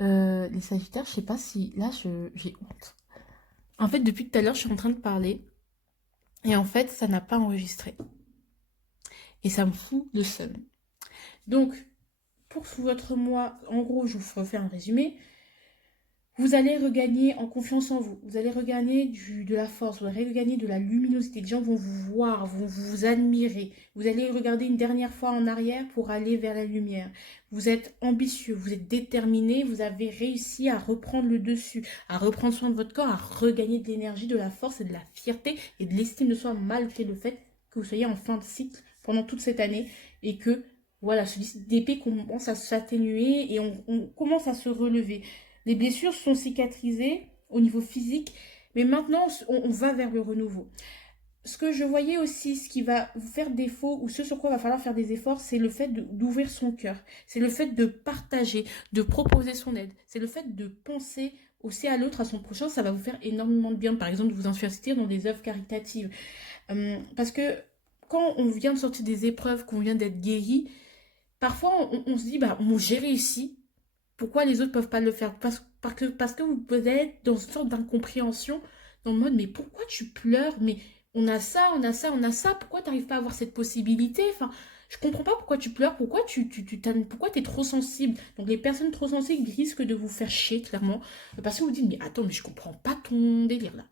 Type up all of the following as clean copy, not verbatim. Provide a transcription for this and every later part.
Les Sagittaires, je sais pas si... Là, j'ai honte. En fait, depuis tout à l'heure, je suis en train de parler. Et en fait, ça n'a pas enregistré. Et ça me fout le seum. Donc, pour votre mois, en gros, je vous refais un résumé. Vous allez regagner en confiance en vous. Vous allez regagner de la force. Vous allez regagner de la luminosité. Les gens vont vous voir, vont vous admirer. Vous allez regarder une dernière fois en arrière pour aller vers la lumière. Vous êtes ambitieux, vous êtes déterminé. Vous avez réussi à reprendre le dessus, à reprendre soin de votre corps, à regagner de l'énergie, de la force et de la fierté et de l'estime de soi malgré le fait que vous soyez en fin de cycle pendant toute cette année et que voilà, ce d'épée commence à s'atténuer et on commence à se relever. Les blessures sont cicatrisées au niveau physique, mais maintenant, on va vers le renouveau. Ce que je voyais aussi, ce qui va vous faire défaut, ou ce sur quoi il va falloir faire des efforts, c'est le fait d'ouvrir son cœur. C'est le fait de partager, de proposer son aide. C'est le fait de penser aussi à l'autre, à son prochain. Ça va vous faire énormément de bien. Par exemple, de vous investir dans des œuvres caritatives. Parce que quand on vient de sortir des épreuves, qu'on vient d'être guéri, parfois on se dit, bah, j'ai réussi. Pourquoi les autres peuvent pas le faire? Parce que vous pouvez être dans une sorte d'incompréhension, dans le mode, mais pourquoi tu pleures? Mais on a ça, on a ça, on a ça. Pourquoi tu n'arrives pas à avoir cette possibilité? Enfin, je comprends pas pourquoi tu pleures, pourquoi pourquoi t'es trop sensible. Donc les personnes trop sensibles risquent de vous faire chier, clairement, parce que vous dites, mais attends, mais je comprends pas ton délire là.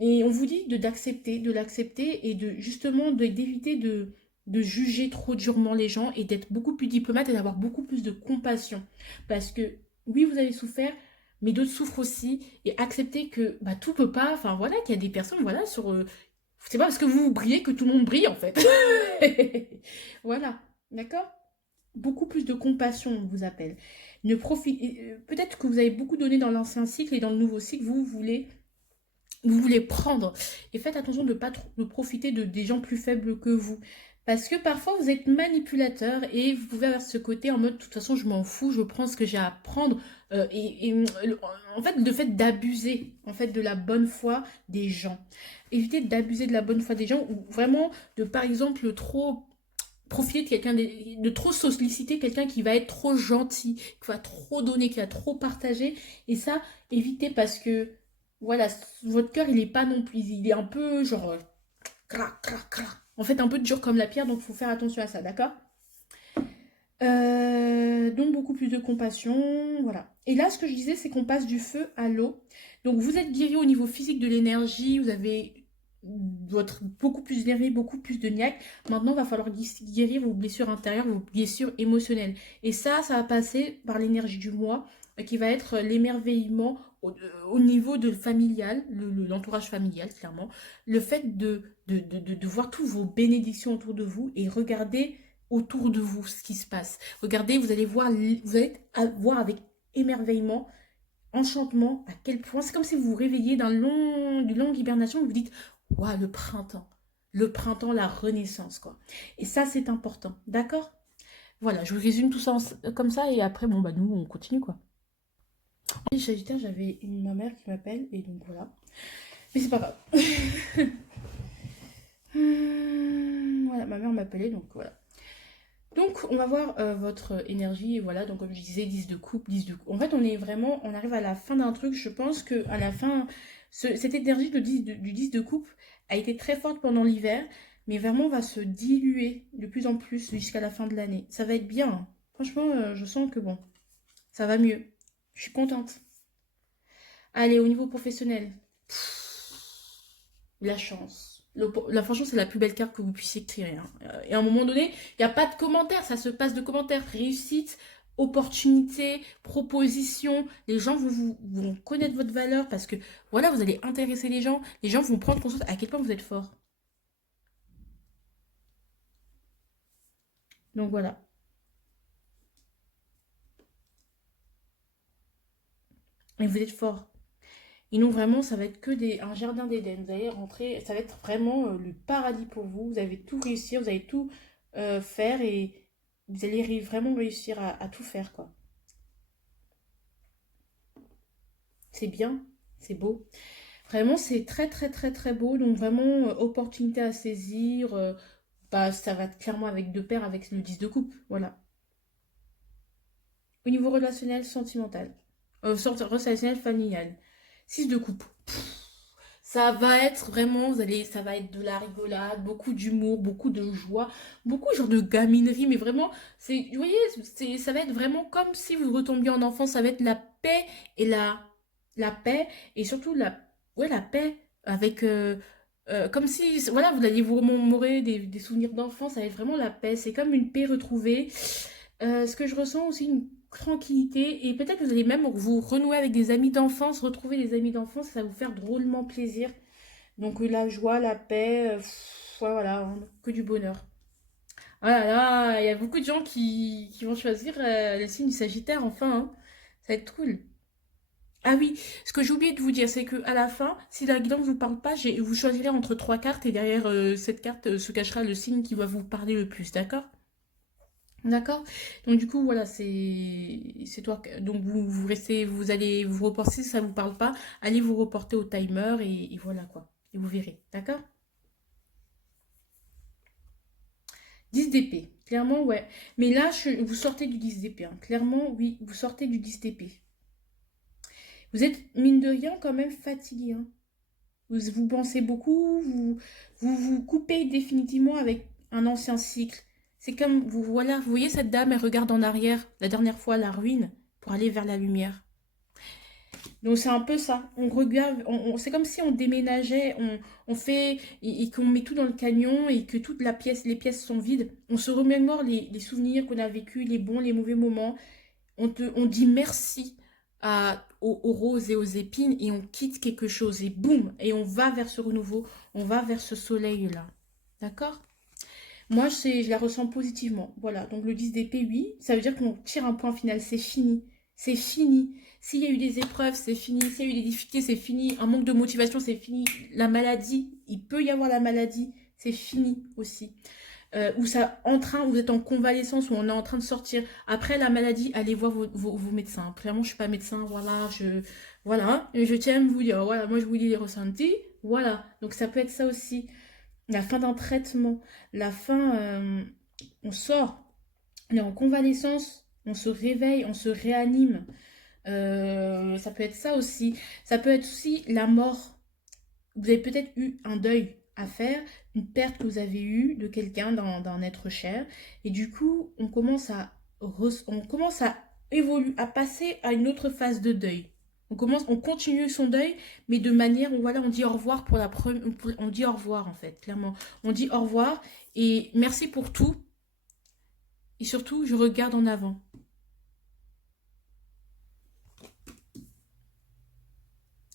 Et on vous dit d'accepter, de l'accepter et de justement d'éviter de juger trop durement les gens et d'être beaucoup plus diplomate et d'avoir beaucoup plus de compassion. Parce que oui, vous avez souffert, mais d'autres souffrent aussi. Et accepter que bah, tout peut pas, enfin voilà, qu'il y a des personnes, voilà, sur... c'est pas parce que vous brillez que tout le monde brille en fait. Voilà, d'accord. Beaucoup plus de compassion, on vous appelle. Peut-être que vous avez beaucoup donné dans l'ancien cycle et dans le nouveau cycle, vous voulez prendre. Et faites attention de ne pas de profiter de des gens plus faibles que vous. Parce que parfois vous êtes manipulateur et vous pouvez avoir ce côté en mode de toute façon je m'en fous, je prends ce que j'ai à prendre. En fait, le fait d'abuser en fait de la bonne foi des gens. Évitez d'abuser de la bonne foi des gens ou vraiment de par exemple trop profiter de quelqu'un, de trop solliciter quelqu'un qui va être trop gentil, qui va trop donner, qui va trop partager. Et ça, évitez parce que, voilà, votre cœur, il est pas non plus, il est un peu genre, crac, crac, crac. En fait, un peu dur comme la pierre, donc il faut faire attention à ça, d'accord. Donc beaucoup plus de compassion, voilà. Et là, ce que je disais, c'est qu'on passe du feu à l'eau. Donc vous êtes guéri au niveau physique de l'énergie, vous avez beaucoup plus d'énergie, beaucoup plus de niaque. Maintenant, il va falloir guérir vos blessures intérieures, vos blessures émotionnelles. Et ça va passer par l'énergie du moi, qui va être l'émerveillement au niveau de familial, l'entourage familial, clairement. Le fait de voir toutes vos bénédictions autour de vous et regarder autour de vous ce qui se passe. Regardez, vous allez voir avec émerveillement, enchantement, à quel point c'est comme si vous vous réveillez d'une longue hibernation et vous dites, waouh, le printemps, la renaissance, quoi. Et ça, c'est important, d'accord. Voilà, je vous résume tout ça comme ça et après, bon, bah nous, on continue, quoi. Les Sagittaires, j'avais ma mère qui m'appelle et donc voilà. Mais c'est pas grave. Voilà, ma mère m'appelait, donc voilà. Donc, on va voir votre énergie. Et voilà, donc comme je disais, 10 de coupe, 10 de coupe. En fait, on arrive à la fin d'un truc. Je pense que à la fin, cette énergie du 10 de coupe a été très forte pendant l'hiver, mais vraiment va se diluer de plus en plus jusqu'à la fin de l'année. Ça va être bien, hein. Franchement, je sens que bon, ça va mieux. Je suis contente. Allez, au niveau professionnel, la chance. Franchement, c'est la plus belle carte que vous puissiez tirer, hein. Et à un moment donné, il n'y a pas de commentaires, ça se passe de commentaires. Réussite, opportunité, proposition. Les gens vont connaître votre valeur parce que voilà, vous allez intéresser les gens. Les gens vont prendre conscience à quel point vous êtes fort. Donc voilà. Et vous êtes fort. Et non, vraiment, ça va être un jardin d'Éden. Vous allez rentrer, ça va être vraiment le paradis pour vous. Vous allez tout réussir, vous allez tout faire et vous allez vraiment réussir à tout faire, quoi. C'est bien, c'est beau. Vraiment, c'est très, très, très, très beau. Donc, vraiment, opportunité à saisir. Bah, ça va clairement avec deux paires avec le 10 de coupe. Voilà. Au niveau relationnel, sentimental. Relationnel, familial. 6 de coupe. Ça va être vraiment, ça va être de la rigolade, beaucoup d'humour, beaucoup de joie, beaucoup genre de gaminerie, mais vraiment, vous voyez, ça va être vraiment comme si vous retombiez en enfance, ça va être la paix et la paix, et surtout ouais, la paix avec, comme si, voilà, vous alliez vous remémorer des souvenirs d'enfance, ça va être vraiment la paix, c'est comme une paix retrouvée. Ce que je ressens aussi, une tranquillité, et peut-être que vous allez même vous renouer avec des amis d'enfance, retrouver des amis d'enfance, ça va vous faire drôlement plaisir. Donc la joie, la paix, ouais, voilà, hein, que du bonheur. Voilà, là, il y a beaucoup de gens qui vont choisir le signe du Sagittaire, enfin, hein. Ça va être cool. Ah oui, ce que j'ai oublié de vous dire, c'est que à la fin, si la guidance ne vous parle pas, vous choisirez entre trois cartes et derrière cette carte se cachera le signe qui va vous parler le plus, d'accord? D'accord. Donc du coup voilà c'est toi donc vous restez vous allez vous reporter si ça vous parle pas allez vous reporter au timer et voilà quoi et vous verrez d'accord. 10 d'épée clairement ouais mais là vous sortez du 10 d'épée hein. Clairement oui vous sortez du 10 d'épée. Vous êtes mine de rien quand même fatigué hein. Vous pensez beaucoup vous coupez définitivement avec un ancien cycle. C'est comme vous voilà vous voyez cette dame elle regarde en arrière la dernière fois la ruine pour aller vers la lumière. Donc c'est un peu ça. On regarde, c'est comme si on déménageait, on fait et qu'on met tout dans le camion et que toute la pièce, les pièces sont vides. On se remémore les souvenirs qu'on a vécus, les bons, les mauvais moments. On dit merci aux roses et aux épines et on quitte quelque chose et boum et on va vers ce renouveau, on va vers ce soleil là. D'accord? Moi, je la ressens positivement. Voilà, donc le 10 d'épée, oui, ça veut dire qu'on tire un point final, c'est fini. C'est fini. S'il y a eu des épreuves, c'est fini. S'il y a eu des difficultés, c'est fini. Un manque de motivation, c'est fini. La maladie, il peut y avoir la maladie, c'est fini aussi. Où ça, vous êtes en convalescence, où on est en train de sortir. Après la maladie, allez voir vos médecins. Clairement, je suis pas médecin, voilà, et je tiens à vous dire, voilà, moi je vous dis les ressentis, voilà. Donc ça peut être ça aussi la fin d'un traitement, la fin, on sort, on est en convalescence, on se réveille, on se réanime. Ça peut être ça aussi. Ça peut être aussi la mort. Vous avez peut-être eu un deuil à faire, une perte que vous avez eue de quelqu'un, d'un être cher. Et du coup, on commence à évoluer, à passer à une autre phase de deuil. On continue son deuil, mais de manière où voilà, on dit au revoir pour la première, on dit au revoir en fait, clairement. On dit au revoir et merci pour tout. Et surtout, je regarde en avant.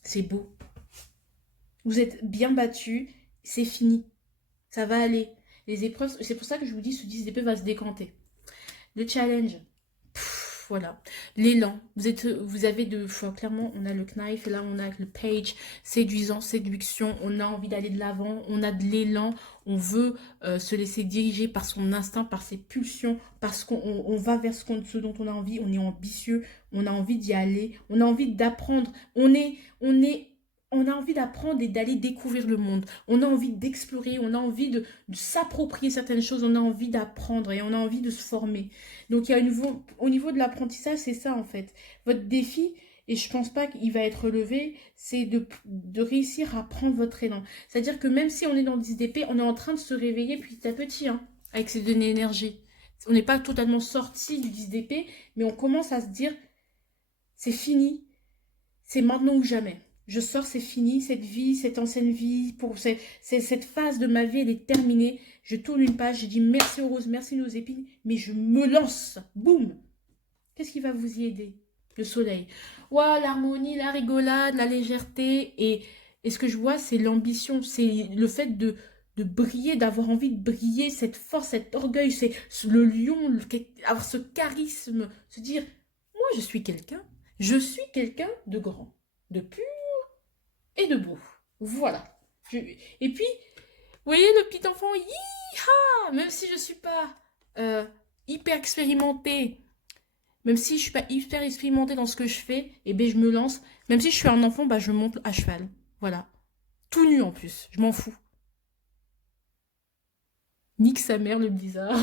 C'est beau. Vous êtes bien battu, c'est fini. Ça va aller. Les épreuves, c'est pour ça que je vous dis, ce 10 d'épée va se décanter. Le challenge, voilà. L'élan, vous avez de choix. Clairement, on a le knife, et là on a le page, séduisant, séduction, on a envie d'aller de l'avant, on a de l'élan, on veut se laisser diriger par son instinct, par ses pulsions, parce qu'on va vers ce dont on a envie, on est ambitieux, on a envie d'y aller, on a envie d'apprendre, on a envie d'apprendre et d'aller découvrir le monde. On a envie d'explorer, on a envie de s'approprier certaines choses, on a envie d'apprendre et on a envie de se former. Donc, il y a au niveau de l'apprentissage, c'est ça en fait. Votre défi, et je pense pas qu'il va être relevé, c'est de réussir à prendre votre élan. C'est-à-dire que même si on est dans le 10 d'épée, on est en train de se réveiller petit à petit, hein, avec ces données énergie. On n'est pas totalement sorti du 10 d'épée, mais on commence à se dire, c'est fini, c'est maintenant ou jamais. Je sors, c'est fini, cette vie, cette ancienne vie, cette phase de ma vie, elle est terminée. Je tourne une page, je dis merci aux roses, merci aux épines, mais je me lance. Boum. Qu'est-ce qui va vous y aider? Le soleil. Ouah, l'harmonie, la rigolade, la légèreté. Et ce que je vois, c'est l'ambition, c'est le fait de briller, d'avoir envie de briller, cette force, cet orgueil, c'est le lion, avoir ce charisme, se dire, moi je suis quelqu'un de grand, de pur et de beau. Voilà. Et puis, vous voyez le petit enfant, même si je suis pas euh, hyper expérimentée, même si je suis pas hyper expérimentée dans ce que je fais, et ben je me lance. Même si je suis un enfant, bah je monte à cheval. Voilà. Tout nu en plus. Je m'en fous. Nique sa mère le blizzard.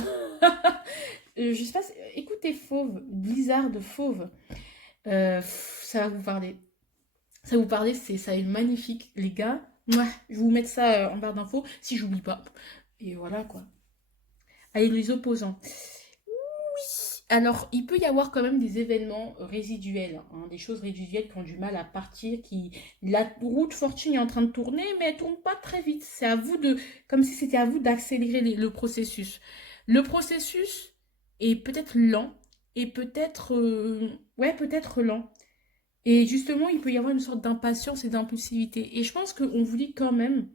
je sais pas, écoutez Fauve, Blizzard de Fauve, ça va vous parler. Ça va vous parler, ça est magnifique, les gars. Mouah, je vais vous mettre ça en barre d'infos, si j'oublie pas. Et voilà quoi. Allez, les opposants. Alors, il peut y avoir quand même des événements résiduels, hein, des choses résiduelles qui ont du mal à partir, la roue de fortune est en train de tourner, mais elle tourne pas très vite. C'est à vous de, comme si c'était à vous d'accélérer le processus. Le processus est peut-être lent et peut-être, ouais, peut-être lent. Et justement, il peut y avoir une sorte d'impatience et d'impulsivité. Et je pense qu'on vous dit quand même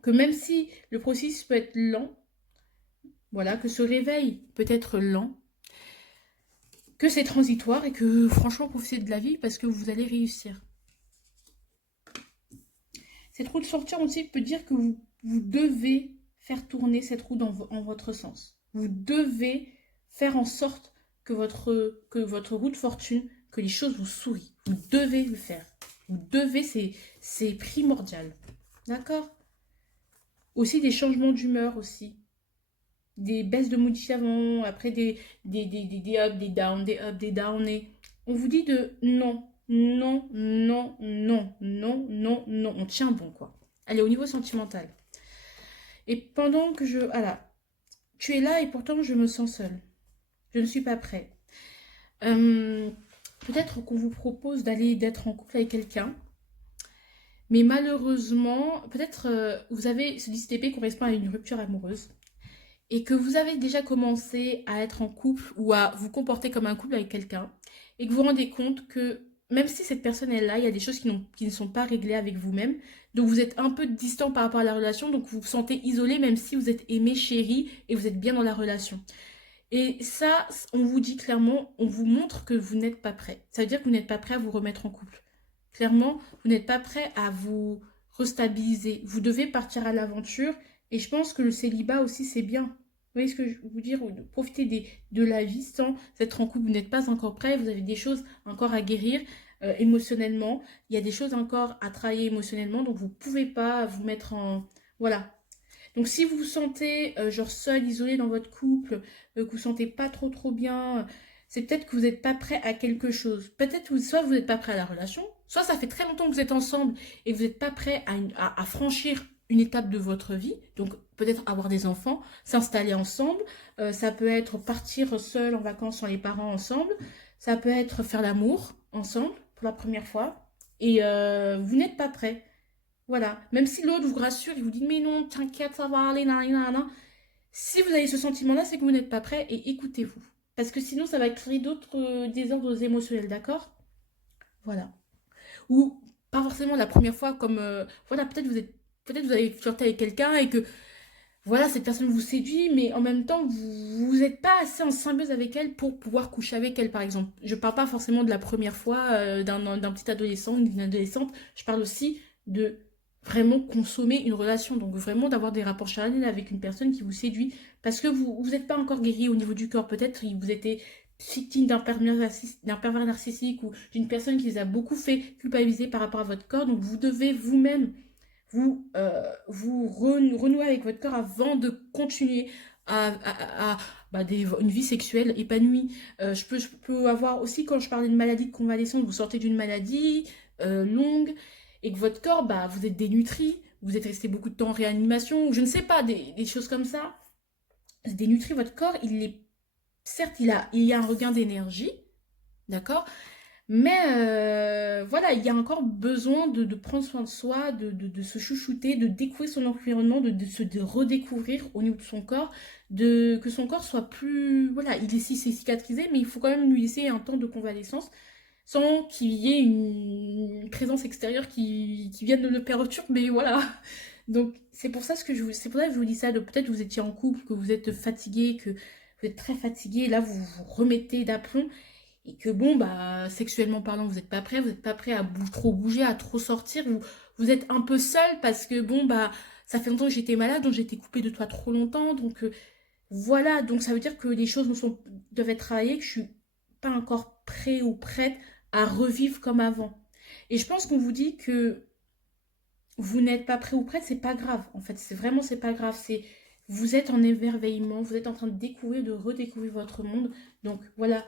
que même si le processus peut être lent, voilà, que ce réveil peut être lent, que c'est transitoire et que franchement profitez de la vie parce que vous allez réussir. Cette roue de sortir aussi peut dire que vous devez faire tourner cette roue en votre sens. Vous devez faire en sorte que votre roue de fortune, que les choses vous sourient. Vous devez le faire. Vous devez, c'est primordial. D'accord? Aussi des changements d'humeur aussi. Des baisses de mood différents, après des ups, des downs, des ups, des downs. Et on vous dit de non, non, non, non, non, non, non. On tient bon, quoi. Allez, au niveau sentimental. Et pendant que je... Voilà. Tu es là et pourtant je me sens seule. Je ne suis pas prêt. Peut-être qu'on vous propose d'être en couple avec quelqu'un. Mais malheureusement, peut-être vous avez ce 10 TP correspond à une rupture amoureuse. Et que vous avez déjà commencé à être en couple ou à vous comporter comme un couple avec quelqu'un, et que vous vous rendez compte que même si cette personne est là, il y a des choses qui ne sont pas réglées avec vous-même, donc vous êtes un peu distant par rapport à la relation, donc vous vous sentez isolé même si vous êtes aimé, chéri, et vous êtes bien dans la relation. Et ça, on vous dit clairement, on vous montre que vous n'êtes pas prêt. Ça veut dire que vous n'êtes pas prêt à vous remettre en couple. Clairement, vous n'êtes pas prêt à vous restabiliser. Vous devez partir à l'aventure. Et je pense que le célibat aussi, c'est bien. Vous voyez ce que je veux dire? Profiter de la vie sans être en couple. Vous n'êtes pas encore prêt. Vous avez des choses encore à guérir émotionnellement. Il y a des choses encore à travailler émotionnellement. Donc, vous ne pouvez pas vous mettre en... Voilà. Donc, si vous vous sentez genre seul, isolé dans votre couple, que vous ne vous sentez pas trop bien, c'est peut-être que vous n'êtes pas prêt à quelque chose. Peut-être que soit vous n'êtes pas prêt à la relation, soit ça fait très longtemps que vous êtes ensemble et vous n'êtes pas prêt à franchir une étape de votre vie. Donc, peut-être avoir des enfants, s'installer ensemble. Ça peut être partir seul en vacances sans les parents ensemble. Ça peut être faire l'amour ensemble pour la première fois. Et vous n'êtes pas prêt. Voilà. Même si l'autre vous rassure, il vous dit mais non, t'inquiète, ça va aller, nan. Si vous avez ce sentiment-là, c'est que vous n'êtes pas prêt et écoutez-vous. Parce que sinon, ça va créer d'autres désordres émotionnels, d'accord? Voilà. Ou pas forcément la première fois, comme voilà, peut-être vous avez flirté avec quelqu'un et que voilà, cette personne vous séduit, mais en même temps, vous n'êtes pas assez en symbiose avec elle pour pouvoir coucher avec elle, par exemple. Je parle pas forcément de la première fois d'un petit adolescent, d'une adolescente. Je parle aussi de vraiment consommer une relation. Donc vraiment d'avoir des rapports charnels avec une personne qui vous séduit. Parce que vous n'êtes pas encore guéri au niveau du corps. Peut-être vous étiez victime d'un pervers narcissique ou d'une personne qui vous a beaucoup fait culpabiliser par rapport à votre corps. Donc vous devez vous-même renouer avec votre corps avant de continuer une vie sexuelle épanouie. Je peux avoir aussi, quand je parlais de maladie de convalescence, vous sortez d'une maladie longue et que votre corps, vous êtes dénutri, vous êtes resté beaucoup de temps en réanimation, ou je ne sais pas, des choses comme ça. Dénutri, votre corps, certes, il y a un regain d'énergie, d'accord? Mais voilà, il y a encore besoin de prendre soin de soi, de se chouchouter, de découvrir son environnement, de redécouvrir au niveau de son corps, que son corps soit plus... Voilà, c'est cicatrisé, mais il faut quand même lui laisser un temps de convalescence sans qu'il y ait une présence extérieure qui vienne de le perturber, voilà. Donc c'est pour ça que je vous dis ça, peut-être que vous étiez en couple, que vous êtes fatigué, que vous êtes très fatigué, et là vous vous remettez d'aplomb et que bon, sexuellement parlant, vous n'êtes pas prêt, vous n'êtes pas prêt à trop bouger, à trop sortir, vous êtes un peu seul parce que bon, ça fait longtemps que j'étais malade, donc j'ai été coupée de toi trop longtemps, donc voilà, donc ça veut dire que les choses doivent être travaillées, que je suis pas encore prêt ou prête à revivre comme avant. Et je pense qu'on vous dit que vous n'êtes pas prêt ou prête, c'est pas grave. En fait, c'est pas grave. Vous êtes en émerveillement, vous êtes en train de découvrir, de redécouvrir votre monde. Donc voilà.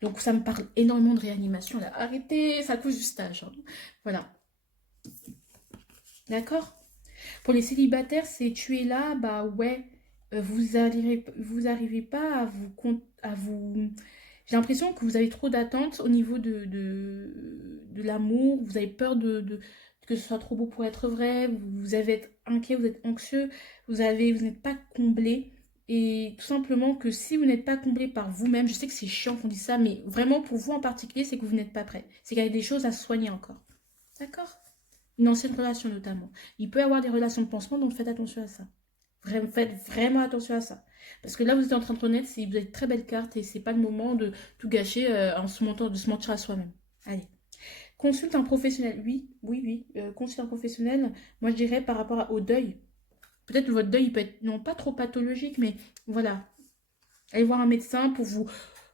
Donc ça me parle énormément de réanimation. Là. Arrêtez, ça couche du stage. Hein. Voilà. D'accord? Pour les célibataires, c'est tu es là, bah ouais, vous arrivez pas à vous. J'ai l'impression que vous avez trop d'attentes au niveau de l'amour, vous avez peur que ce soit trop beau pour être vrai, vous avez être inquiet, vous êtes anxieux, vous n'êtes pas comblé. Et tout simplement que si vous n'êtes pas comblé par vous-même, je sais que c'est chiant qu'on dise ça, mais vraiment pour vous en particulier, c'est que vous n'êtes pas prêt. C'est qu'il y a des choses à soigner encore. D'accord? Une ancienne relation notamment. Il peut y avoir des relations de pansement, donc faites attention à ça. Faites vraiment attention à ça. Parce que là, vous êtes en train de renaître, vous avez de très belles cartes et c'est pas le moment de tout gâcher de se mentir à soi-même. Allez. Consulte un professionnel. Oui, oui, oui. Consulte un professionnel. Moi, je dirais par rapport au deuil. Peut-être que votre deuil il peut être, non pas trop pathologique, mais voilà. Allez voir un médecin pour vous.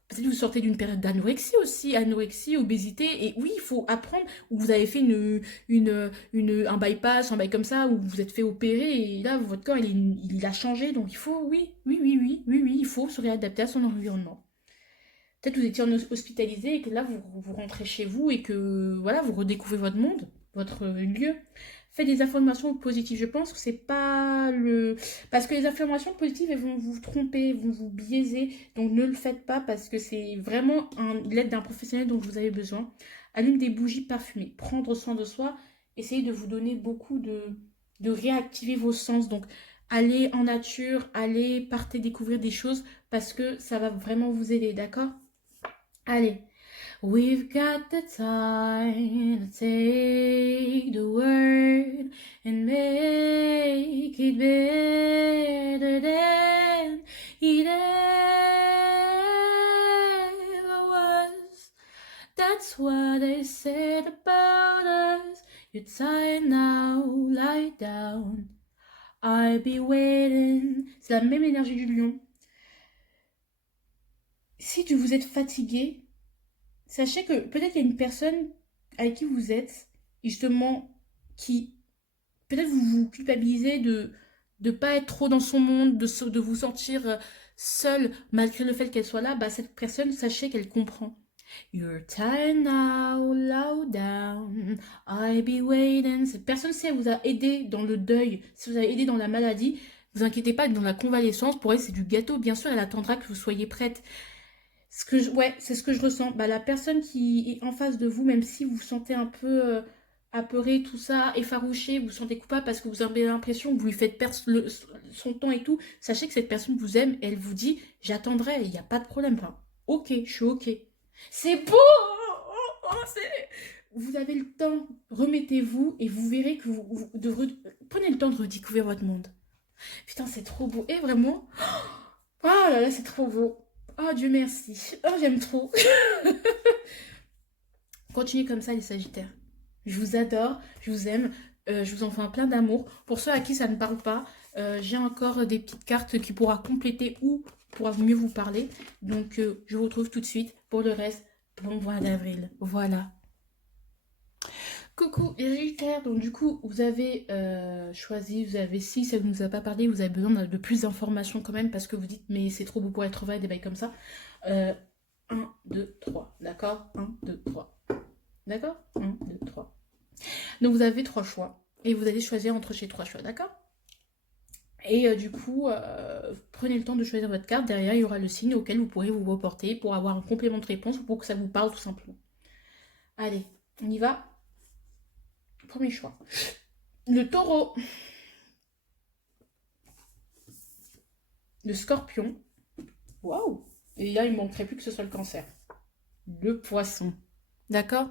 Peut-être que vous sortez d'une période d'anorexie aussi, anorexie, obésité, et oui, il faut apprendre, ou vous avez fait un bypass, un bail comme ça, où vous vous êtes fait opérer, et là, votre corps, il a changé, donc il faut, oui, oui, oui, oui, oui, oui, il faut se réadapter à son environnement. Peut-être que vous étiez hospitalisé, et que là, vous rentrez chez vous, et que, voilà, vous redécouvrez votre monde, votre lieu. Faites des affirmations positives. Je pense que c'est pas le... Parce que les affirmations positives, elles vont vous tromper, vont vous biaiser. Donc ne le faites pas parce que c'est vraiment l'aide d'un professionnel dont vous avez besoin. Allume des bougies parfumées. Prendre soin de soi. Essayez de vous donner beaucoup de réactiver vos sens. Donc allez en nature, allez, partez découvrir des choses parce que ça va vraiment vous aider, d'accord? Allez. We've got the time to take the word and make it better than it ever was. That's what they said about us. You're tired now, lie down. I'll be waiting. C'est la même énergie du lion. Si vous êtes fatigué, sachez que peut-être qu'il y a une personne avec qui vous êtes, et justement, qui peut-être vous vous culpabilisez de ne pas être trop dans son monde, de vous sentir seul malgré le fait qu'elle soit là, bah cette personne, sachez qu'elle comprend. You're tired now, low down, I'll be waiting. Cette personne, si elle vous a aidé dans le deuil, si vous avez aidé dans la maladie, vous inquiétez pas, dans la convalescence, pour elle c'est du gâteau, bien sûr elle attendra que vous soyez prête. Ouais, c'est ce que je ressens. Bah, la personne qui est en face de vous, même si vous vous sentez un peu apeuré, tout ça, effarouché, vous vous sentez coupable parce que vous avez l'impression que vous lui faites perdre son temps et tout, sachez que cette personne vous aime et elle vous dit j'attendrai, il n'y a pas de problème. Enfin, ok, je suis ok. C'est beau! Vous avez le temps, remettez-vous et vous verrez que prenez le temps de redécouvrir votre monde. Putain, c'est trop beau. Et vraiment, oh là là, c'est trop beau. Oh Dieu merci. Oh j'aime trop. Continuez comme ça les Sagittaires. Je vous adore, je vous aime, je vous en fais un plein d'amour. Pour ceux à qui ça ne parle pas, j'ai encore des petites cartes qui pourra compléter ou pourra mieux vous parler. Donc je vous retrouve tout de suite. Pour le reste, bon mois d'avril. Voilà. Coucou les Sagittaires, donc du coup vous avez choisi, si ça ne vous a pas parlé, vous avez besoin de plus d'informations quand même parce que vous dites mais c'est trop beau pour être vrai, des bails comme ça. 1, 2, 3, d'accord? 1, 2, 3. D'accord? 1, 2, 3. Donc vous avez 3 choix et vous allez choisir entre ces 3 choix, d'accord? Et du coup, prenez le temps de choisir votre carte. Derrière, il y aura le signe auquel vous pourrez vous reporter pour avoir un complément de réponse ou pour que ça vous parle tout simplement. Allez, on y va. Premier choix. Le taureau. Le scorpion. Waouh! Et là, il ne manquerait plus que ce soit le cancer. Le poisson. D'accord?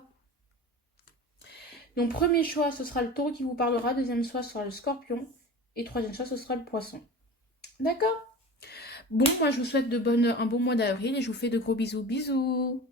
Donc, premier choix, ce sera le taureau qui vous parlera. Deuxième choix, ce sera le scorpion. Et troisième choix, ce sera le poisson. D'accord? Bon, moi, je vous souhaite un bon mois d'avril et je vous fais de gros bisous. Bisous!